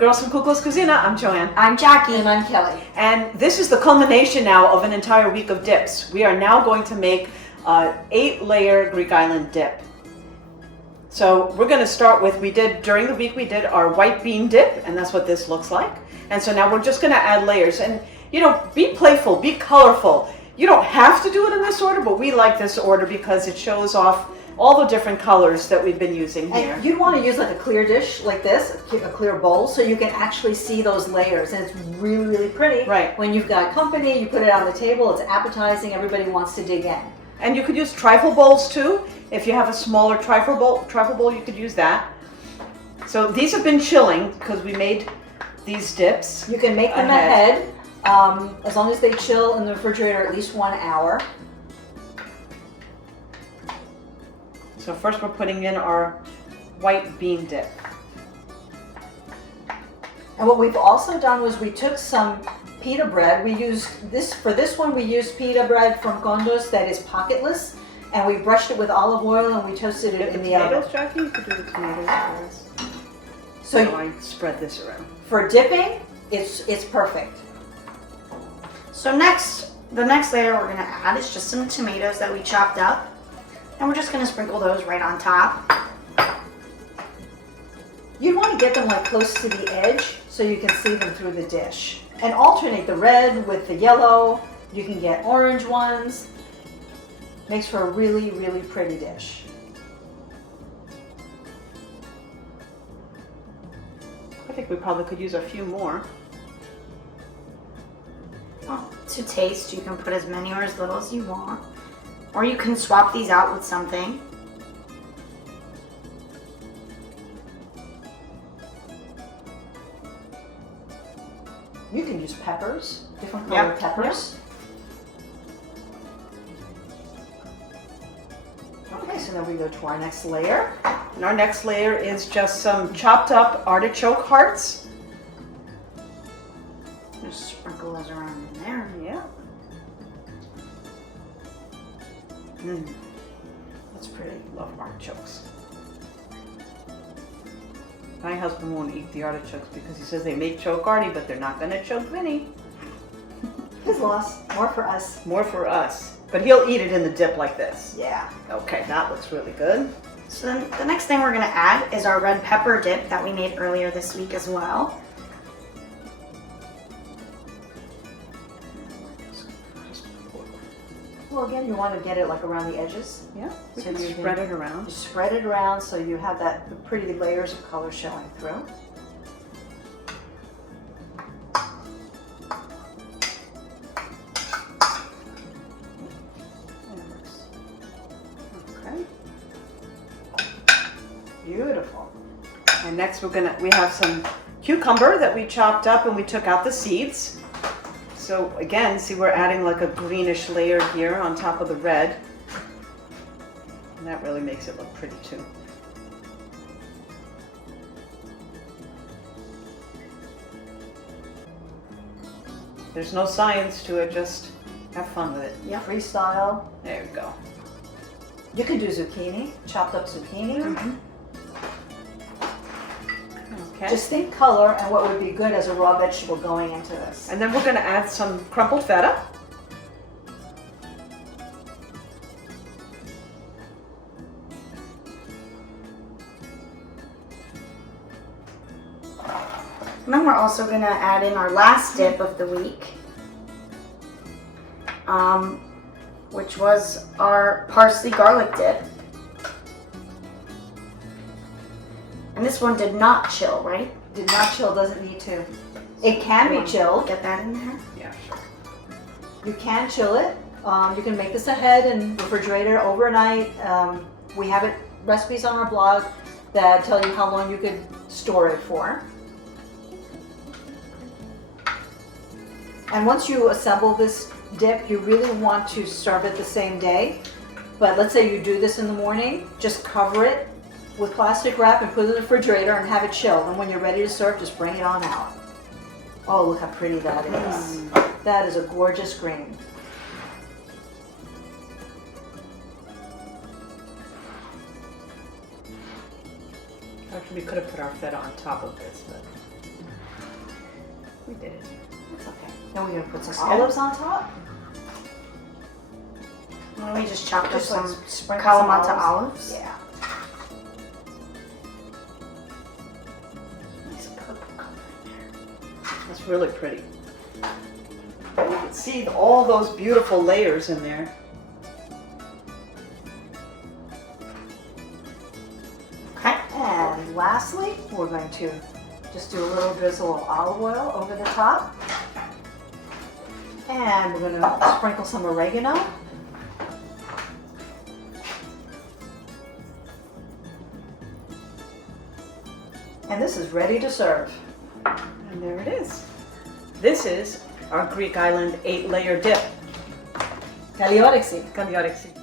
Girls from Kukla's Cuisine. I'm Joanne. I'm Jackie. And I'm Kelly. And this is the culmination now of an entire week of dips. We are now going to make an 8-layer Greek island dip. So we're going to start with, during the week we did our white bean dip, and that's what this looks like. And so now we're just going to add layers. And, you know, be playful, be colorful. You don't have to do it in this order, but we like this order because it shows off all the different colors that we've been using here. And you'd want to use like a clear dish like this, a clear bowl, so you can actually see those layers. And it's really, really pretty. Right. When you've got company, you put it on the table, it's appetizing, everybody wants to dig in. And you could use trifle bowls too. If you have a smaller trifle bowl, you could use that. So these have been chilling because we made these dips. You can make them ahead, as long as they chill in the refrigerator at least 1 hour. So first we're putting in our white bean dip. And what we've also done was we took some pita bread. We used this, for this one we used pita bread from Condos that is pocketless, and we brushed it with olive oil and we toasted it in the oven. Tomatoes, Jackie? You could do the tomatoes for us. So I spread this around. for dipping, it's perfect. So the next layer we're gonna add is just some tomatoes that we chopped up. And we're just gonna sprinkle those right on top. You want to get them like close to the edge so you can see them through the dish. And alternate the red with the yellow. You can get orange ones. Makes for a really, really pretty dish. I think we probably could use a few more. Well, to taste, you can put as many or as little as you want. Or you can swap these out with something. You can use peppers, different colored peppers. Okay, so now we go to our next layer. And our next layer is just some chopped up artichoke hearts. Just sprinkle those around in there. Yeah. That's pretty. Love artichokes. My husband won't eat the artichokes because he says they make choke Artie, but they're not going to choke Vinny. His loss, more for us. More for us. But he'll eat it in the dip like this. Yeah. Okay, that looks really good. So then the next thing we're gonna add is our red pepper dip that we made earlier this week as well. Well, again, you want to get it like around the edges. Yeah, we So can you spread can- it around. You spread it around so you have that the pretty layers of color showing through. Okay. Beautiful. And next we have some cucumber that we chopped up and we took out the seeds. So again, see, we're adding like a greenish layer here on top of the red. And that really makes it look pretty too. There's no science to it, just have fun with it. Yeah. Freestyle. There we go. You can do zucchini, chopped up zucchini. Okay. Just think color and what would be good as a raw vegetable going into this. And then we're going to add some crumpled feta. And then we're also gonna add in our last dip of the week, which was our parsley-garlic dip. And this one did not chill, right? Did not chill, doesn't need to. It can be chilled. Get that in there. Yeah, sure. You can chill it. You can make this ahead and refrigerate it overnight. We have recipes on our blog that tell you how long you could store it for. And once you assemble this dip, you really want to serve it the same day. But let's say you do this in the morning, just cover it with plastic wrap and put it in the refrigerator and have it chill. And when you're ready to serve, just bring it on out. Oh, look how pretty that is. That is a gorgeous green. Actually, we could have put our feta on top of this, but We did it. It's okay. Then we're gonna put some Looks good. olives on top. And we just chopped up Just like some sprinkle some kalamata olives. Yeah. Nice purple color in there. That's really pretty. You can see all those beautiful layers in there. Okay. And lastly, we're going to just do a little drizzle of olive oil over the top. And we're going to sprinkle some oregano. And this is ready to serve. And there it is. This is our Greek island 8-layer dip. Kalliorexi. Kalliorexi.